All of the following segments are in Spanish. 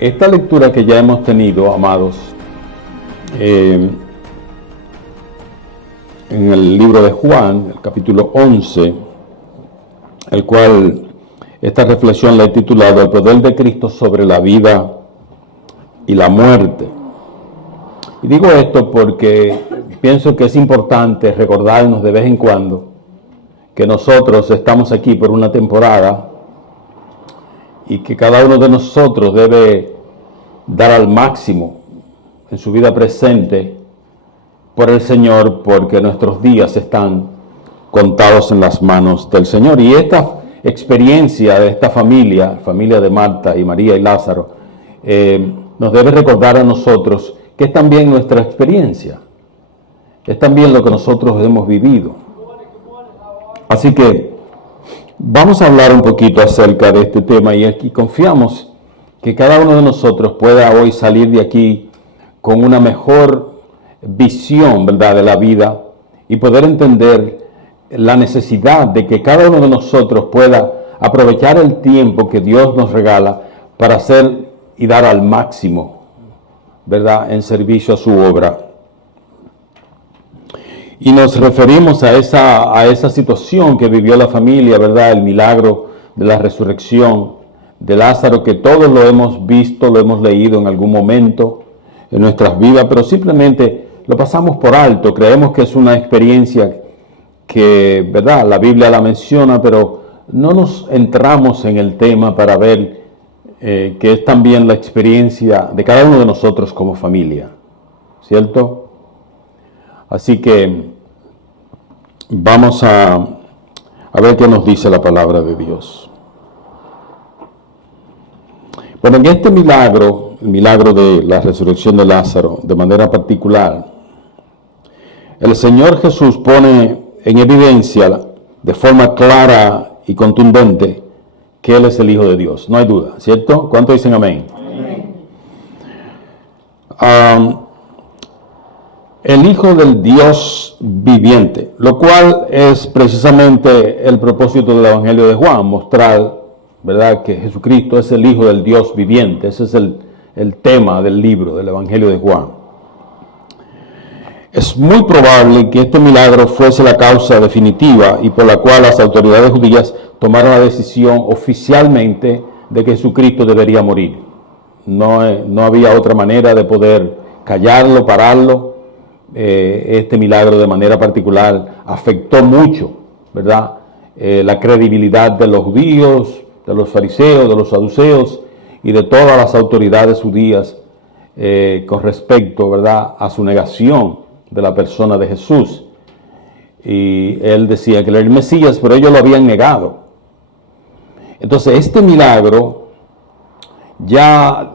Esta lectura que ya hemos tenido, amados, en el libro de Juan, el capítulo 11, el cual esta reflexión la he titulado El poder de Cristo sobre la vida y la muerte. Y digo esto porque pienso que es importante recordarnos de vez en cuando que nosotros estamos aquí por una temporada y que cada uno de nosotros debe dar al máximo en su vida presente por el Señor, porque nuestros días están contados en las manos del Señor. Y esta experiencia de esta familia de Marta y María y Lázaro, nos debe recordar a nosotros que es también nuestra experiencia, es también lo que nosotros hemos vivido. Así que vamos a hablar un poquito acerca de este tema y aquí confiamos que cada uno de nosotros pueda hoy salir de aquí con una mejor visión, ¿verdad?, de la vida y poder entender la necesidad de que cada uno de nosotros pueda aprovechar el tiempo que Dios nos regala para hacer y dar al máximo, ¿verdad?, en servicio a su obra. Y nos referimos a esa situación que vivió la familia, ¿verdad?, el milagro de la resurrección de Lázaro, que todos lo hemos visto, lo hemos leído en algún momento en nuestras vidas, pero simplemente lo pasamos por alto. Creemos que es una experiencia que, ¿verdad?, la Biblia la menciona, pero no nos entramos en el tema para ver que es también la experiencia de cada uno de nosotros como familia, ¿cierto? Así que vamos a ver qué nos dice la palabra de Dios. Bueno, en este milagro, el milagro de la resurrección de Lázaro, de manera particular, el Señor Jesús pone en evidencia de forma clara y contundente que Él es el Hijo de Dios. No hay duda, ¿cierto? ¿Cuántos dicen amén? Amén. El Hijo del Dios viviente, lo cual es precisamente el propósito del Evangelio de Juan, mostrar, ¿verdad?, que Jesucristo es el Hijo del Dios viviente. Ese es el tema del libro, del Evangelio de Juan. Es muy probable que este milagro fuese la causa definitiva y por la cual las autoridades judías tomaron la decisión oficialmente de que Jesucristo debería morir. No había otra manera de poder callarlo, pararlo. Este milagro de manera particular afectó mucho, ¿verdad?, la credibilidad de los judíos, de los fariseos, de los saduceos y de todas las autoridades judías con respecto, ¿verdad?, a su negación de la persona de Jesús. Y él decía que era el Mesías, pero ellos lo habían negado. Entonces este milagro ya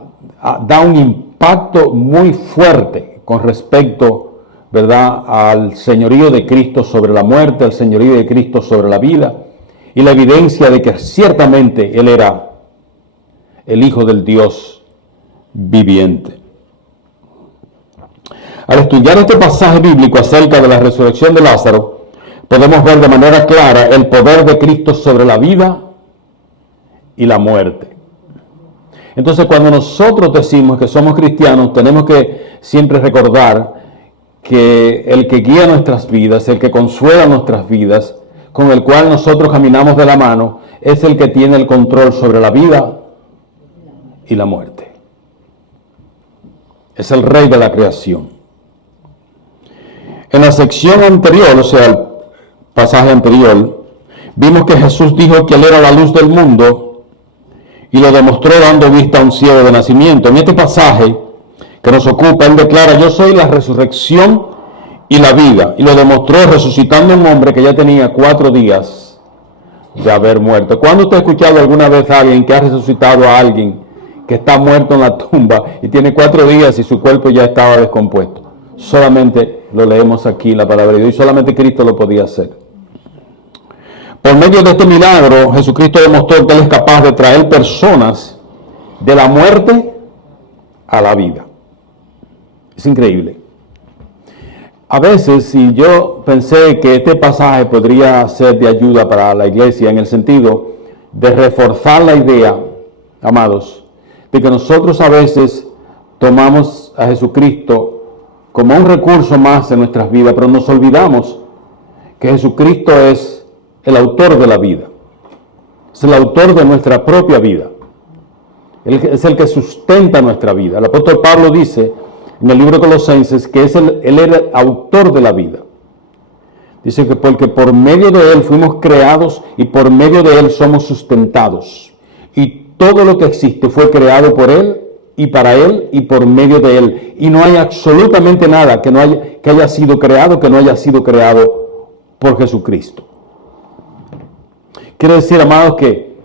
da un impacto muy fuerte con respecto, ¿verdad?, al señorío de Cristo sobre la muerte, al señorío de Cristo sobre la vida, y la evidencia de que ciertamente Él era el Hijo del Dios viviente. Al estudiar este pasaje bíblico acerca de la resurrección de Lázaro, podemos ver de manera clara el poder de Cristo sobre la vida y la muerte. Entonces, cuando nosotros decimos que somos cristianos, tenemos que siempre recordar que el que guía nuestras vidas, el que consuela nuestras vidas, con el cual nosotros caminamos de la mano, es el que tiene el control sobre la vida y la muerte. Es el Rey de la creación. En la sección anterior, o sea, el pasaje anterior, vimos que Jesús dijo que Él era la luz del mundo y lo demostró dando vista a un ciego de nacimiento. En este pasaje que nos ocupa, Él declara: yo soy la resurrección y la vida, y lo demostró resucitando a un hombre que ya tenía 4 días de haber muerto. ¿Cuándo usted ha escuchado alguna vez a alguien que ha resucitado a alguien que está muerto en la tumba y tiene 4 días y su cuerpo ya estaba descompuesto? Solamente lo leemos aquí en la palabra de Dios y solamente Cristo lo podía hacer. Por medio de este milagro, Jesucristo demostró que Él es capaz de traer personas de la muerte a la vida. Es increíble. A veces, si yo pensé que este pasaje podría ser de ayuda para la iglesia en el sentido de reforzar la idea, amados, de que nosotros a veces tomamos a Jesucristo como un recurso más en nuestras vidas, pero nos olvidamos que Jesucristo es el autor de la vida, es el autor de nuestra propia vida, Él es el que sustenta nuestra vida. El apóstol Pablo dice en el libro de Colosenses que Él era el autor de la vida. Dice que porque por medio de Él fuimos creados y por medio de Él somos sustentados. Y todo lo que existe fue creado por Él y para Él y por medio de Él. Y no hay absolutamente nada que haya sido creado que no haya sido creado por Jesucristo. Quiere decir, amados, que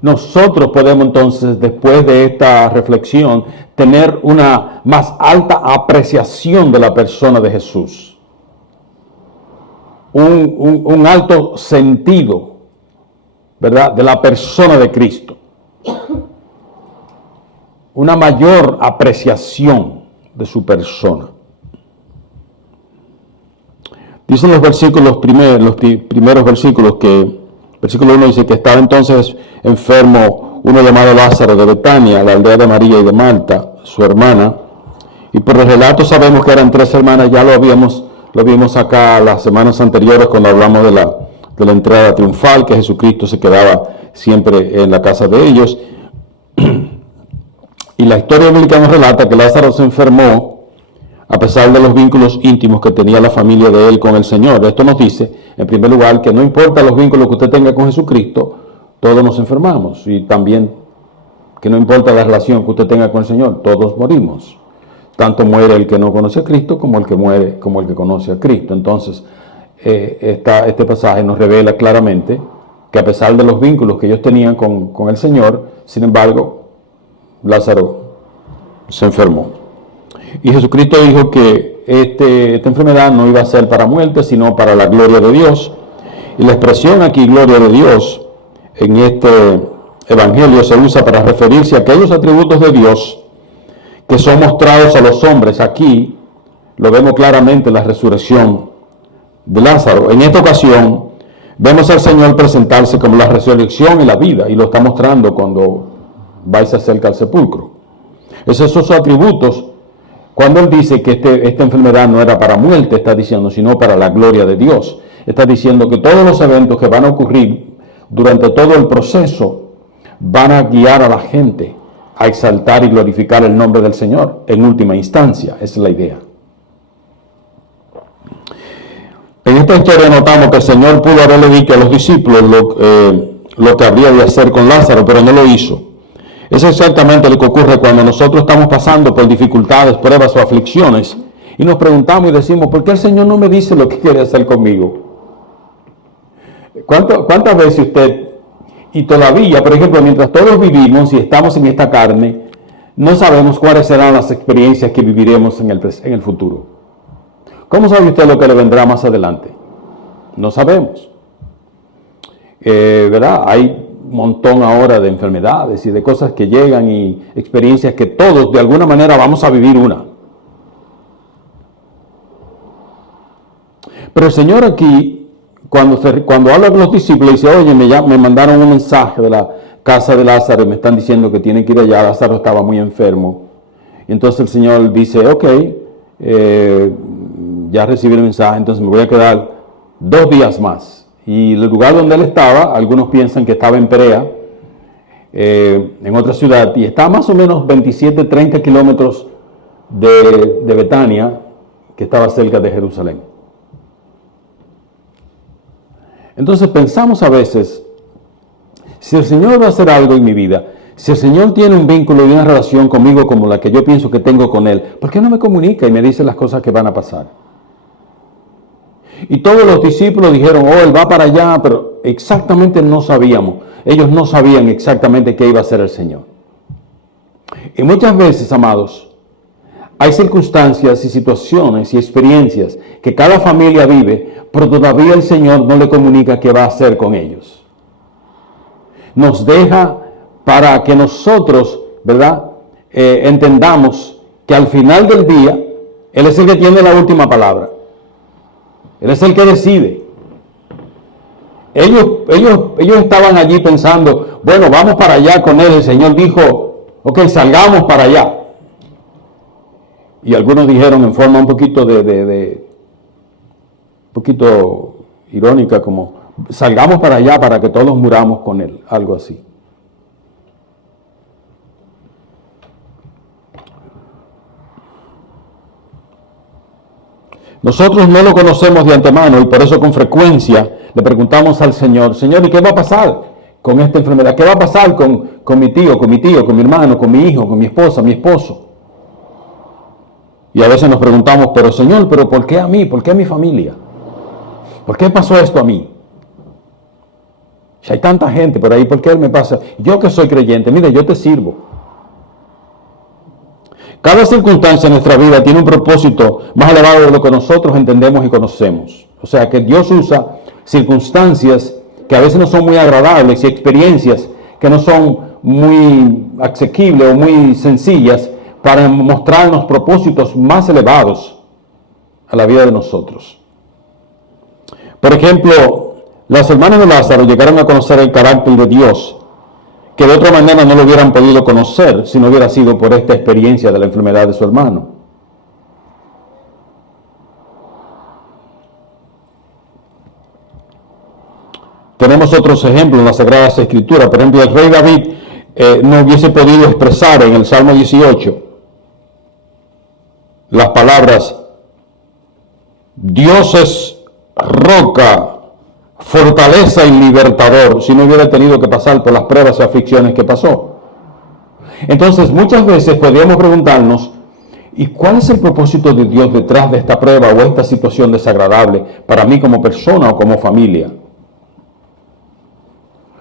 nosotros podemos entonces, después de esta reflexión, tener una más alta apreciación de la persona de Jesús. Un alto sentido, ¿verdad?, de la persona de Cristo. Una mayor apreciación de su persona. Dicen los versículos, los primeros versículos, que versículo 1 dice que estaba entonces enfermo uno llamado Lázaro de Betania, la aldea de María y de Marta, su hermana. Y por el relato sabemos que eran 3 hermanas, ya lo vimos acá las semanas anteriores cuando hablamos de la entrada triunfal, que Jesucristo se quedaba siempre en la casa de ellos. Y la historia bíblica nos relata que Lázaro se enfermó a pesar de los vínculos íntimos que tenía la familia de él con el Señor. Esto nos dice, en primer lugar, que no importa los vínculos que usted tenga con Jesucristo, todos nos enfermamos. Y también que no importa la relación que usted tenga con el Señor, todos morimos. Tanto muere el que no conoce a Cristo como el que muere, como el que conoce a Cristo. Entonces, este pasaje nos revela claramente que a pesar de los vínculos que ellos tenían con el Señor, sin embargo, Lázaro se enfermó. Y Jesucristo dijo que esta enfermedad no iba a ser para muerte, sino para la gloria de Dios. Y la expresión aquí, gloria de Dios, en este evangelio se usa para referirse a aquellos atributos de Dios que son mostrados a los hombres. Aquí lo vemos claramente en la resurrección de Lázaro. En esta ocasión vemos al Señor presentarse como la resurrección y la vida, y lo está mostrando cuando va y se acerca al sepulcro. Esos son sus atributos. Cuando Él dice que esta enfermedad no era para muerte, está diciendo, sino para la gloria de Dios. Está diciendo que todos los eventos que van a ocurrir durante todo el proceso van a guiar a la gente a exaltar y glorificar el nombre del Señor en última instancia. Esa es la idea. En esta historia notamos que el Señor pudo haberle dicho a los discípulos lo que habría de hacer con Lázaro, pero no lo hizo. Es exactamente lo que ocurre cuando nosotros estamos pasando por dificultades, pruebas o aflicciones y nos preguntamos y decimos, ¿por qué el Señor no me dice lo que quiere hacer conmigo? ¿Cuántas veces usted, y todavía, por ejemplo, mientras todos vivimos y estamos en esta carne, no sabemos cuáles serán las experiencias que viviremos en el futuro? ¿Cómo sabe usted lo que le vendrá más adelante? No sabemos. ¿Verdad? Hay un montón ahora de enfermedades y de cosas que llegan y experiencias que todos de alguna manera vamos a vivir una. Pero el Señor aquí, cuando habla con los discípulos, dice, oye, me mandaron un mensaje de la casa de Lázaro y me están diciendo que tienen que ir allá. Lázaro estaba muy enfermo. Y entonces el Señor dice, ok, ya recibí el mensaje, entonces me voy a quedar 2 días más. Y el lugar donde él estaba, algunos piensan que estaba en Perea, en otra ciudad, y está a más o menos 27-30 kilómetros de Betania, que estaba cerca de Jerusalén. Entonces pensamos a veces, si el Señor va a hacer algo en mi vida, si el Señor tiene un vínculo y una relación conmigo como la que yo pienso que tengo con Él, ¿por qué no me comunica y me dice las cosas que van a pasar? Y todos los discípulos dijeron, Él va para allá, pero exactamente no sabíamos. Ellos no sabían exactamente qué iba a hacer el Señor. Y muchas veces, amados, hay circunstancias y situaciones y experiencias que cada familia vive, pero todavía el Señor no le comunica qué va a hacer con ellos. Nos deja para que nosotros, ¿verdad?, entendamos que al final del día, Él es el que tiene la última palabra. Él es el que decide. Ellos estaban allí pensando, bueno, vamos para allá con Él. El Señor dijo, ok, salgamos para allá. Y algunos dijeron en forma un poquito poquito irónica, como salgamos para allá para que todos muramos con él, algo así. Nosotros no lo conocemos de antemano y por eso con frecuencia le preguntamos al Señor, Señor, ¿y qué va a pasar con esta enfermedad? ¿Qué va a pasar con mi tío, con mi hermano, con mi hijo, con mi esposa, mi esposo? Y a veces nos preguntamos, pero Señor, ¿pero por qué a mí? ¿Por qué a mi familia? ¿Por qué pasó esto a mí? Si hay tanta gente por ahí, ¿por qué Él me pasa? Yo que soy creyente, mire, yo te sirvo. Cada circunstancia en nuestra vida tiene un propósito más elevado de lo que nosotros entendemos y conocemos. O sea que Dios usa circunstancias que a veces no son muy agradables y experiencias que no son muy asequibles o muy sencillas para mostrarnos propósitos más elevados a la vida de nosotros. Por ejemplo, las hermanas de Lázaro llegaron a conocer el carácter de Dios, que de otra manera no lo hubieran podido conocer si no hubiera sido por esta experiencia de la enfermedad de su hermano. Tenemos otros ejemplos en las Sagradas Escrituras. Por ejemplo, el rey David no hubiese podido expresar en el Salmo 18 las palabras: Dios es roca, fortaleza y libertador, si no hubiera tenido que pasar por las pruebas y aflicciones que pasó. Entonces, muchas veces podríamos preguntarnos, ¿y cuál es el propósito de Dios detrás de esta prueba o esta situación desagradable para mí como persona o como familia?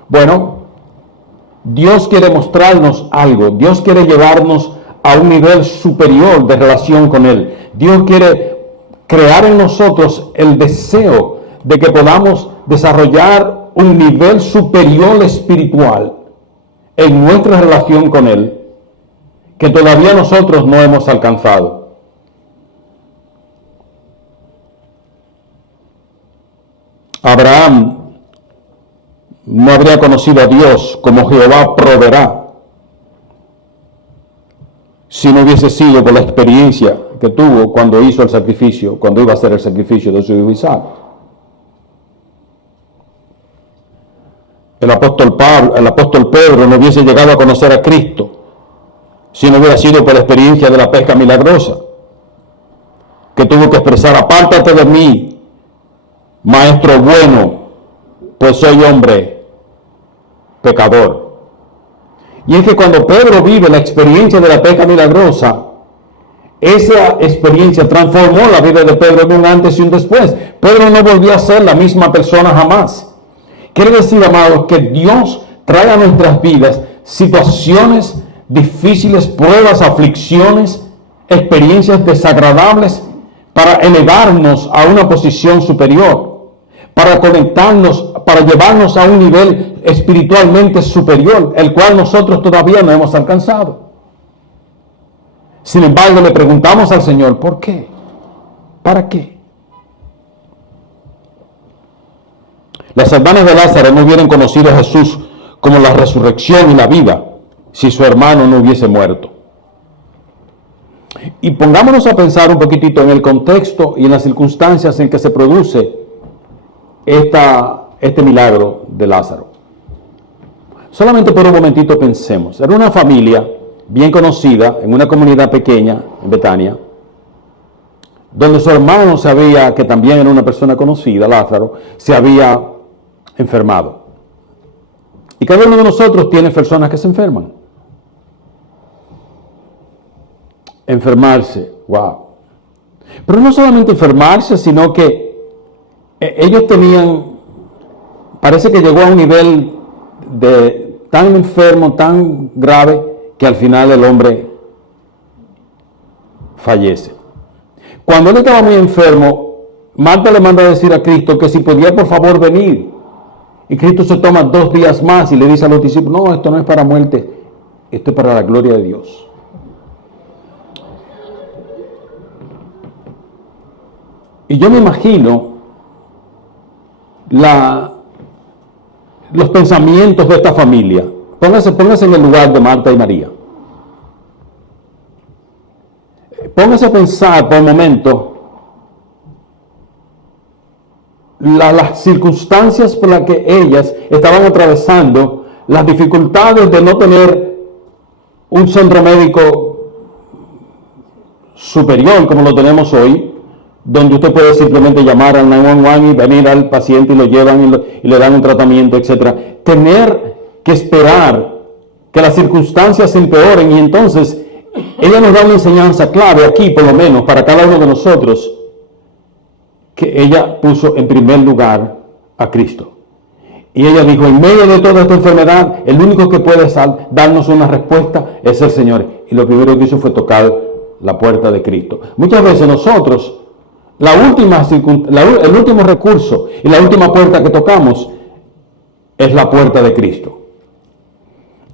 Bueno, Dios quiere mostrarnos algo. Dios quiere llevarnos a un nivel superior de relación con Él. Dios quiere crear en nosotros el deseo de que podamos desarrollar un nivel superior espiritual en nuestra relación con Él, que todavía nosotros no hemos alcanzado. Abraham no habría conocido a Dios como Jehová proveerá si no hubiese sido por la experiencia que tuvo cuando hizo el sacrificio, cuando iba a hacer el sacrificio de su hijo Isaac. El apóstol Pedro no hubiese llegado a conocer a Cristo si no hubiera sido por la experiencia de la pesca milagrosa, que tuvo que expresar: apártate de mí, maestro bueno, pues soy hombre pecador. Y es que cuando Pedro vive la experiencia de la pesca milagrosa, esa experiencia transformó la vida de Pedro en un antes y un después. Pedro no volvió a ser la misma persona jamás. Quiere decir, amados, que Dios trae a nuestras vidas situaciones difíciles, pruebas, aflicciones, experiencias desagradables para elevarnos a una posición superior, para conectarnos, para llevarnos a un nivel espiritualmente superior, el cual nosotros todavía no hemos alcanzado. Sin embargo, le preguntamos al Señor, ¿por qué? ¿Para qué? Las hermanas de Lázaro no hubieran conocido a Jesús como la resurrección y la vida si su hermano no hubiese muerto. Y pongámonos a pensar un poquitito en el contexto y en las circunstancias en que se produce este milagro de Lázaro. Solamente por un momentito pensemos. Era una familia bien conocida en una comunidad pequeña en Betania, donde su hermano que también era una persona conocida, Lázaro, se había enfermado. Y cada uno de nosotros tiene personas que se enferman. Enfermarse, wow. Pero no solamente enfermarse, sino que ellos parece que llegó a un nivel de tan enfermo, tan grave, que al final el hombre fallece. Cuando él estaba muy enfermo, Marta le manda a decir a Cristo que si podía por favor venir. Y Cristo se toma 2 días más y le dice a los discípulos: no, esto no es para muerte, esto es para la gloria de Dios. Y yo me imagino los pensamientos de esta familia. Póngase en el lugar de Marta y María. póngase a pensar por un momento las circunstancias por las que ellas estaban atravesando, las dificultades de no tener un centro médico superior como lo tenemos hoy, donde usted puede simplemente llamar al 911 y venir al paciente y lo llevan y le dan un tratamiento, etc. Tener que esperar que las circunstancias se empeoren, y entonces ella nos da una enseñanza clave aquí, por lo menos, para cada uno de nosotros, que ella puso en primer lugar a Cristo. Y ella dijo, en medio de toda esta enfermedad, el único que puede darnos una respuesta es el Señor. Y lo primero que hizo fue tocar la puerta de Cristo. Muchas veces nosotros, el último recurso y la última puerta que tocamos es la puerta de Cristo.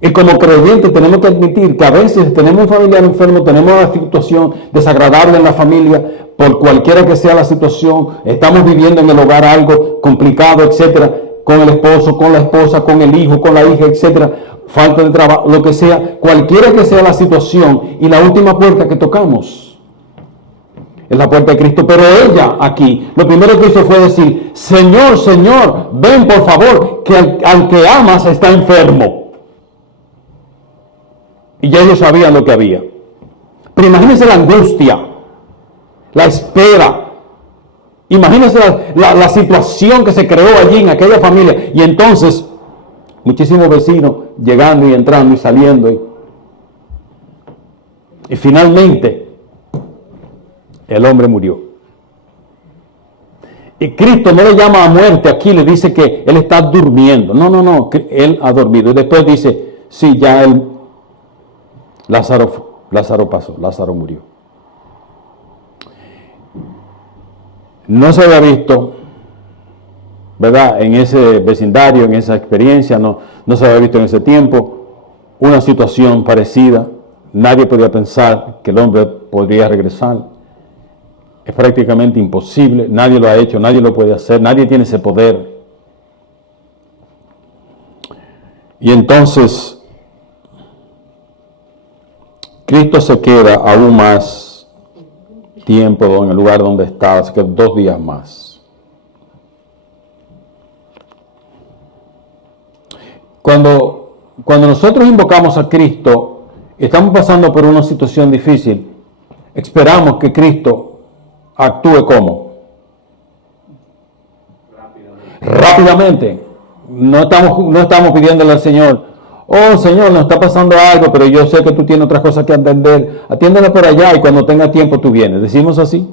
Y como creyentes tenemos que admitir que a veces tenemos un familiar enfermo, tenemos una situación desagradable en la familia, por cualquiera que sea la situación, estamos viviendo en el hogar algo complicado, etcétera, con el esposo, con la esposa, con el hijo, con la hija, etcétera, falta de trabajo, lo que sea, cualquiera que sea la situación, y la última puerta que tocamos es la puerta de Cristo. Pero ella aquí, lo primero que hizo fue decir, Señor, Señor, ven por favor, que al que amas está enfermo. Y ya ellos sabían lo que había. Pero imagínense la angustia, la espera. Imagínense la situación que se creó allí en aquella familia. Y entonces, muchísimos vecinos llegando y entrando y saliendo. Y finalmente, el hombre murió. Y Cristo no le llama a muerte aquí, le dice que él está durmiendo. No, él ha dormido. Y después dice, sí, ya él, Lázaro pasó, Lázaro murió. No se había visto, ¿verdad?, en ese vecindario, en esa experiencia, no se había visto en ese tiempo una situación parecida. Nadie podía pensar que el hombre podría regresar. Es prácticamente imposible, nadie lo ha hecho, nadie lo puede hacer, nadie tiene ese poder. Y entonces Cristo se queda aún más tiempo en el lugar donde estaba, se queda 2 días más. Cuando nosotros invocamos a Cristo, estamos pasando por una situación difícil, esperamos que Cristo actúe ¿cómo? Rápidamente. No estamos pidiéndole al Señor, oh Señor, nos está pasando algo, pero yo sé que tú tienes otras cosas que atender, atiéndela por allá y cuando tenga tiempo tú vienes. ¿Decimos así?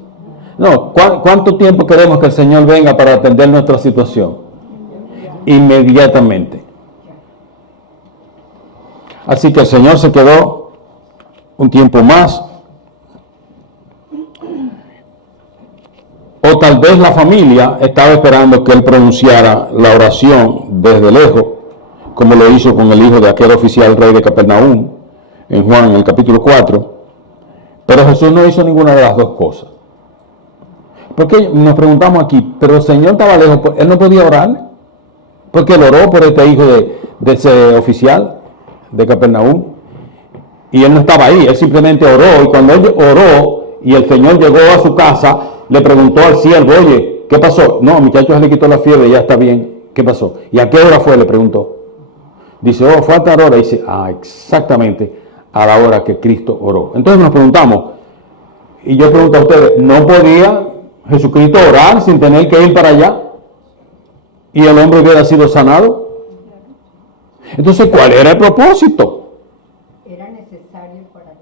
No. ¿Cuánto tiempo queremos que el Señor venga para atender nuestra situación? Inmediatamente. Así que el Señor se quedó un tiempo más. O tal vez la familia estaba esperando que él pronunciara la oración desde lejos, como lo hizo con el hijo de aquel oficial rey de Capernaum, en Juan, en el capítulo 4. Pero Jesús no hizo ninguna de las dos cosas. Porque nos preguntamos aquí, pero el Señor estaba lejos, ¿él no podía orar? Porque él oró por este hijo de ese oficial de Capernaum, y él no estaba ahí, él simplemente oró, y cuando él oró y el Señor llegó a su casa, le preguntó al siervo, oye, ¿qué pasó? No, muchacho, se le quitó la fiebre, ya está bien. ¿Qué pasó? ¿Y a qué hora fue? Le preguntó. Dice, oh, fue a tal hora. Y dice, exactamente a la hora que Cristo oró. Entonces nos preguntamos, y yo pregunto a ustedes, ¿no podía Jesucristo orar sin tener que ir para allá? ¿Y el hombre hubiera sido sanado? Entonces, ¿cuál era el propósito? Era necesario para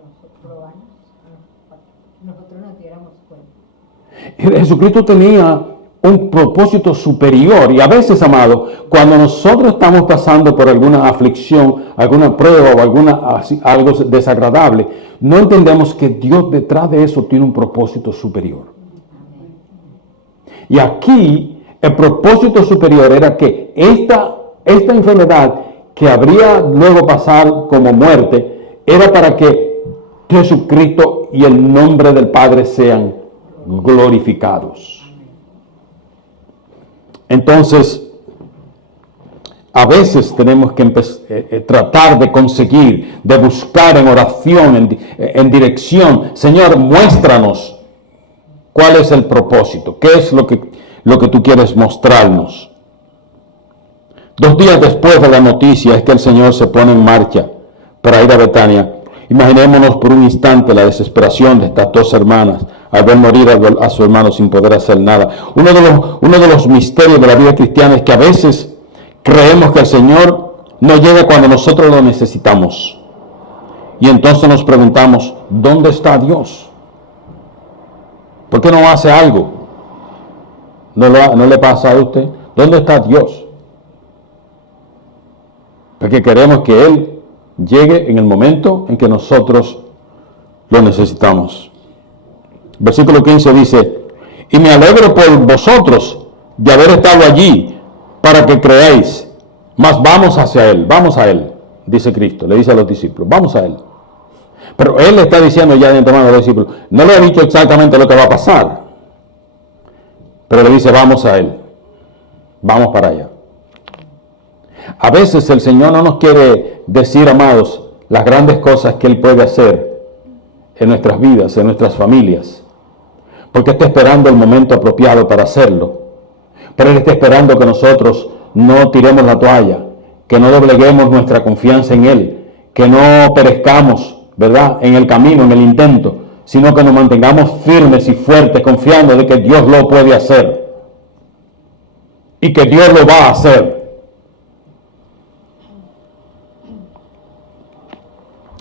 nosotros nos diéramos cuenta. Jesucristo tenía un propósito superior, y a veces, amado, cuando nosotros estamos pasando por alguna aflicción, alguna prueba o algo desagradable, no entendemos que Dios detrás de eso tiene un propósito superior. Y aquí el propósito superior era que esta enfermedad que habría luego pasar como muerte, era para que Jesucristo y el nombre del Padre sean glorificados. Entonces, a veces tenemos que tratar de conseguir, de buscar en oración, en dirección. Señor, muéstranos cuál es el propósito, qué es lo que tú quieres mostrarnos. 2 días después de la noticia es que el Señor se pone en marcha para ir a Betania. Imaginémonos por un instante la desesperación de estas 2 hermanas al ver morir a su hermano sin poder hacer nada. Uno de los misterios de la vida cristiana es que a veces creemos que el Señor no llega cuando nosotros lo necesitamos. Y entonces nos preguntamos, ¿dónde está Dios? ¿Por qué no hace algo? ¿No le pasa a usted? ¿Dónde está Dios? Porque queremos que Él llegue en el momento en que nosotros lo necesitamos. Versículo 15 dice, y me alegro por vosotros de haber estado allí para que creáis, mas vamos hacia Él, vamos a Él, dice Cristo, le dice a los discípulos, vamos a Él. Pero Él le está diciendo ya de antemano a los discípulos, no le ha dicho exactamente lo que va a pasar, pero le dice, vamos a Él, vamos para allá. A veces el Señor no nos quiere decir, amados, las grandes cosas que Él puede hacer en nuestras vidas, en nuestras familias, porque está esperando el momento apropiado para hacerlo. Pero Él está esperando que nosotros no tiremos la toalla, que no dobleguemos nuestra confianza en Él, que no perezcamos, ¿verdad?, en el camino, en el intento, sino que nos mantengamos firmes y fuertes, confiando de que Dios lo puede hacer y que Dios lo va a hacer.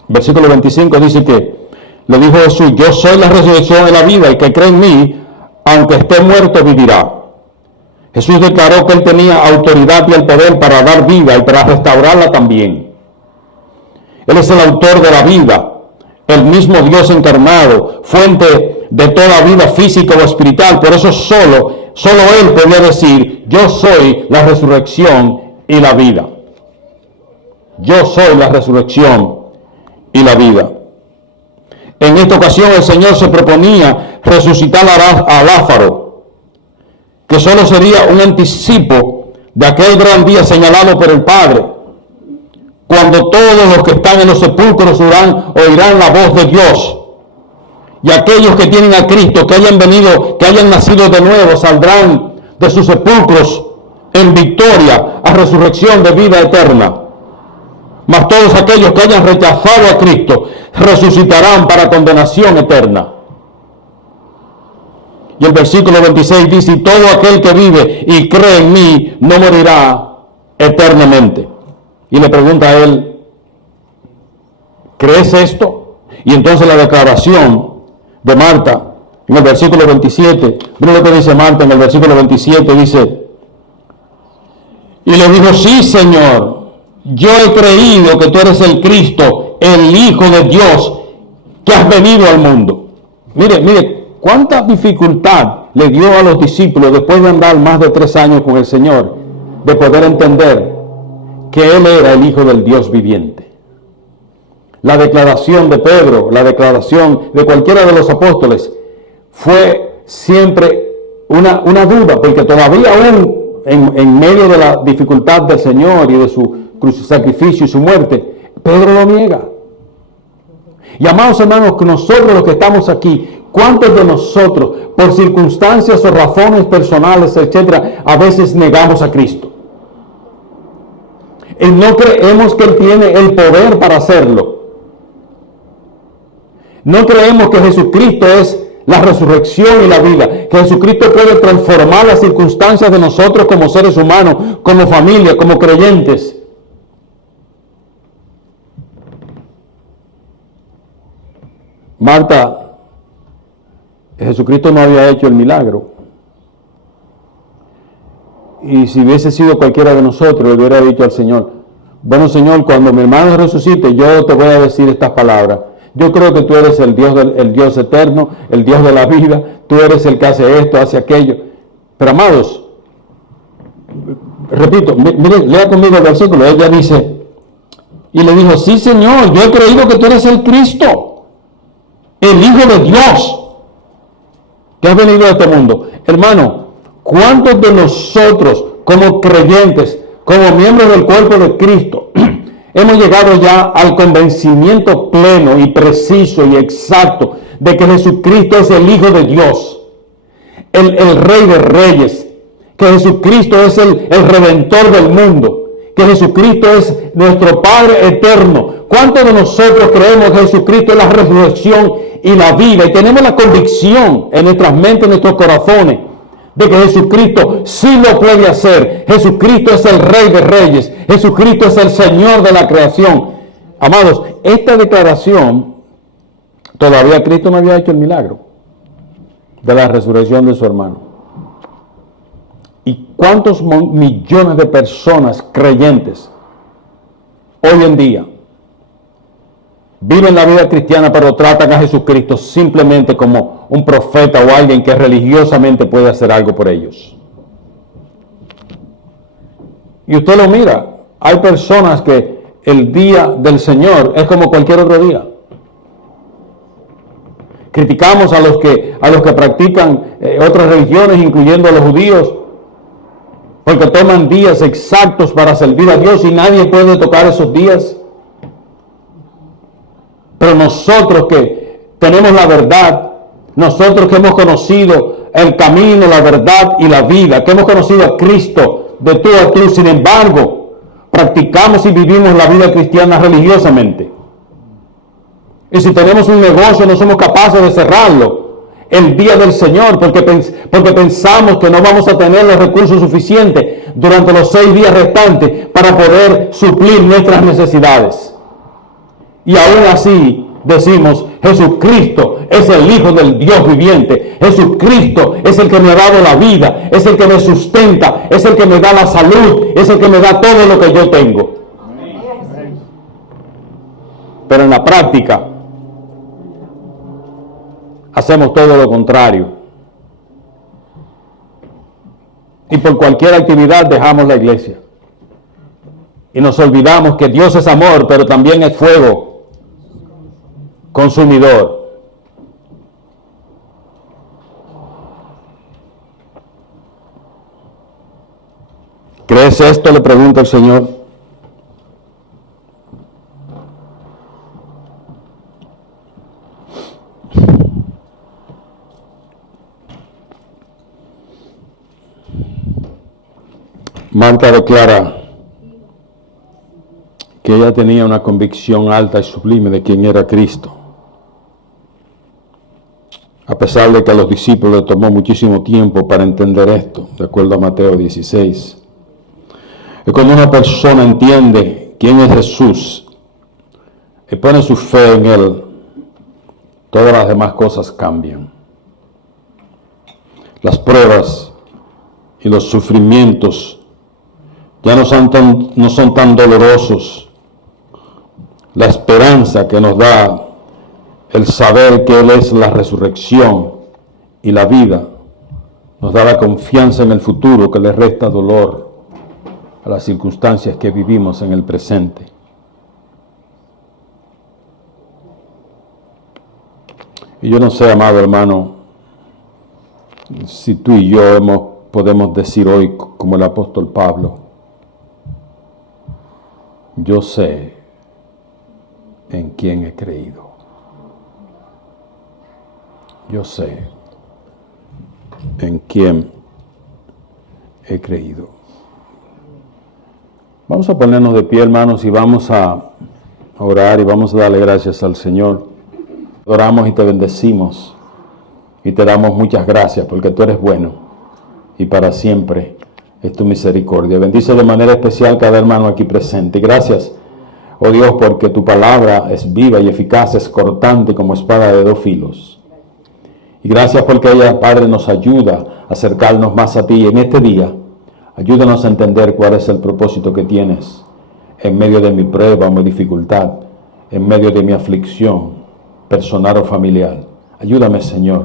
Versículo 25 dice que le dijo Jesús, yo soy la resurrección y la vida, el que cree en mí, aunque esté muerto, vivirá. Jesús declaró que Él tenía autoridad y el poder para dar vida y para restaurarla también. Él es el autor de la vida, el mismo Dios encarnado, fuente de toda vida física o espiritual. Por eso solo Él podía decir, yo soy la resurrección y la vida. Yo soy la resurrección y la vida. En esta ocasión el Señor se proponía resucitar a Lázaro, que solo sería un anticipo de aquel gran día señalado por el Padre, cuando todos los que están en los sepulcros oirán la voz de Dios, y aquellos que tienen a Cristo, que hayan nacido de nuevo, saldrán de sus sepulcros en victoria a resurrección de vida eterna. Mas todos aquellos que hayan rechazado a Cristo resucitarán para condenación eterna. Y el versículo 26 dice, y todo aquel que vive y cree en mí no morirá eternamente. Y le pregunta a él, ¿crees esto? Y entonces la declaración de Marta en el versículo 27, miren lo que dice Marta en el versículo 27, dice, y le dijo, sí, Señor, yo he creído que tú eres el Cristo, el Hijo de Dios, que has venido al mundo. Mire, cuánta dificultad le dio a los discípulos después de andar más de 3 años con el Señor, de poder entender que Él era el Hijo del Dios viviente. La declaración de Pedro, la declaración de cualquiera de los apóstoles, fue siempre una duda, porque todavía aún en medio de la dificultad del Señor y de su sacrificio y su muerte, Pedro lo niega. Y amados hermanos, que nosotros los que estamos aquí, ¿cuántos de nosotros, por circunstancias o razones personales, etcétera, a veces negamos a Cristo? Y no creemos que Él tiene el poder para hacerlo. No creemos que Jesucristo es la resurrección y la vida, que Jesucristo puede transformar las circunstancias de nosotros como seres humanos, como familia, como creyentes. Marta, Jesucristo no había hecho el milagro. Y si hubiese sido cualquiera de nosotros, le hubiera dicho al Señor, bueno, Señor, cuando mi hermano resucite, yo te voy a decir estas palabras. Yo creo que tú eres el Dios eterno, el Dios de la vida, tú eres el que hace esto, hace aquello. Pero amados, repito, mire, lea conmigo el versículo. Ella dice, y le dijo, sí, Señor, yo he creído que tú eres el Cristo, el Hijo de Dios, que has venido a este mundo. Hermano, ¿cuántos de nosotros como creyentes como miembros del cuerpo de Cristo, hemos llegado ya al convencimiento pleno y preciso y exacto de que Jesucristo es el Hijo de Dios, el Rey de Reyes, que Jesucristo es el Redentor del mundo, que Jesucristo es nuestro Padre eterno. ¿Cuántos de nosotros creemos que Jesucristo es la resurrección y la vida? Y tenemos la convicción en nuestras mentes, en nuestros corazones, de que Jesucristo sí lo puede hacer. Jesucristo es el Rey de Reyes. Jesucristo es el Señor de la creación. Amados, esta declaración, todavía Cristo no había hecho el milagro de la resurrección de su hermano. ¿Y cuántos millones de personas creyentes hoy en día viven la vida cristiana, pero tratan a Jesucristo simplemente como un profeta o alguien que religiosamente puede hacer algo por ellos? Y usted lo mira, hay personas que el día del Señor es como cualquier otro día. Criticamos a los que practican otras religiones, incluyendo a los judíos, porque toman días exactos para servir a Dios y nadie puede tocar esos días. Pero nosotros que tenemos la verdad, nosotros que hemos conocido el camino, la verdad y la vida, que hemos conocido a Cristo de tú a tú, sin embargo, practicamos y vivimos la vida cristiana religiosamente. Y si tenemos un negocio, no somos capaces de cerrarlo el día del Señor, porque pensamos que no vamos a tener los recursos suficientes durante los 6 días restantes para poder suplir nuestras necesidades. Y aún así decimos, Jesucristo es el Hijo del Dios viviente. Jesucristo es el que me ha dado la vida, es el que me sustenta, es el que me da la salud, es el que me da todo lo que yo tengo. Pero en la práctica hacemos todo lo contrario. Y por cualquier actividad dejamos la iglesia. Y nos olvidamos que Dios es amor, pero también es fuego consumidor. ¿Crees esto?, le pregunta el Señor. Marta declara que ella tenía una convicción alta y sublime de quién era Cristo, a pesar de que a los discípulos les tomó muchísimo tiempo para entender esto, de acuerdo a Mateo 16. Es cuando una persona entiende quién es Jesús y pone su fe en Él, todas las demás cosas cambian. Las pruebas y los sufrimientos ya no son tan dolorosos. La esperanza que nos da el saber que Él es la resurrección y la vida nos da la confianza en el futuro que le resta dolor a las circunstancias que vivimos en el presente. Y yo no sé, amado hermano, si tú y yo podemos decir hoy, como el apóstol Pablo, yo sé en quién he creído. Yo sé en quién he creído. Vamos a ponernos de pie, hermanos, y vamos a orar y vamos a darle gracias al Señor. Oramos y te bendecimos y te damos muchas gracias porque tú eres bueno y para siempre es tu misericordia. Bendice de manera especial cada hermano aquí presente. Y gracias, oh Dios, porque tu palabra es viva y eficaz, es cortante como espada de 2 filos. Y gracias porque ella, Padre, nos ayuda a acercarnos más a ti en este día. Ayúdanos a entender cuál es el propósito que tienes en medio de mi prueba o mi dificultad, en medio de mi aflicción personal o familiar. Ayúdame, Señor,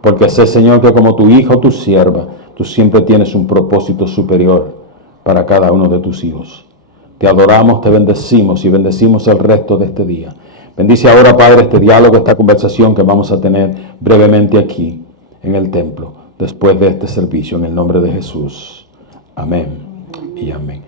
porque sé, Señor, que como tu hijo o tu sierva, tú siempre tienes un propósito superior para cada uno de tus hijos. Te adoramos, te bendecimos y bendecimos el resto de este día. Bendice ahora, Padre, este diálogo, esta conversación que vamos a tener brevemente aquí en el templo, después de este servicio, en el nombre de Jesús. Amén y amén.